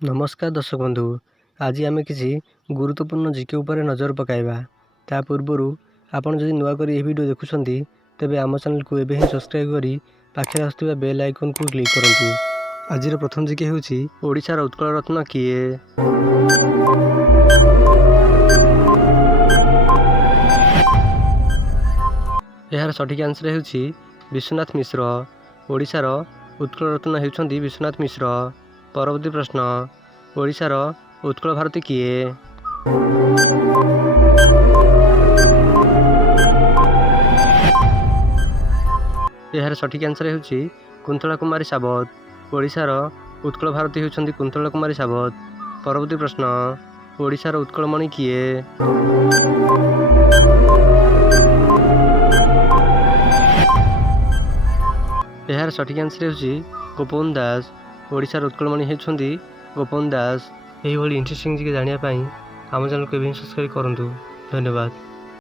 नमस्कार दर्शक बंधु, आज आम किसी गुरुत्वपूर्ण जीके उपर नजर पकाइबा। ता पूर्व आपन जदि नुआ करी वीडियो देखुछंती तेबे आम चैनल को एबे ही सब्सक्राइब करी पाखे आसुवा बेल आइकन को क्लिक करंतु। आज प्रथम जीके हेउची ओडिशार उत्कल रत्न किए। यार सठिक आंसर हेउची विश्वनाथ मिश्र। ओडिशार उत्कल रत्न हेउछंती विश्वनाथ मिश्र। परवर्ती प्रश्न, ओडिशार उत्कल भारती किए? यार सठिक आंसर हेउची कुंतला कुमारी सावत। ओडिशार उत्कल भारती हेउछंती कुंतला कुमारी सावत। परवर्ती प्रश्न, ओडिशार उत्कलमणि किए? यार सठिक आंसर हेउची गोपबंधु दास। ओडिशार उत्कलमणि हेउछंती गोपबंधु दास। यही इंटरेस्टिंग जी जानिया पाई आम चैनल को सब्सक्राइब करंतु। धन्यवाद।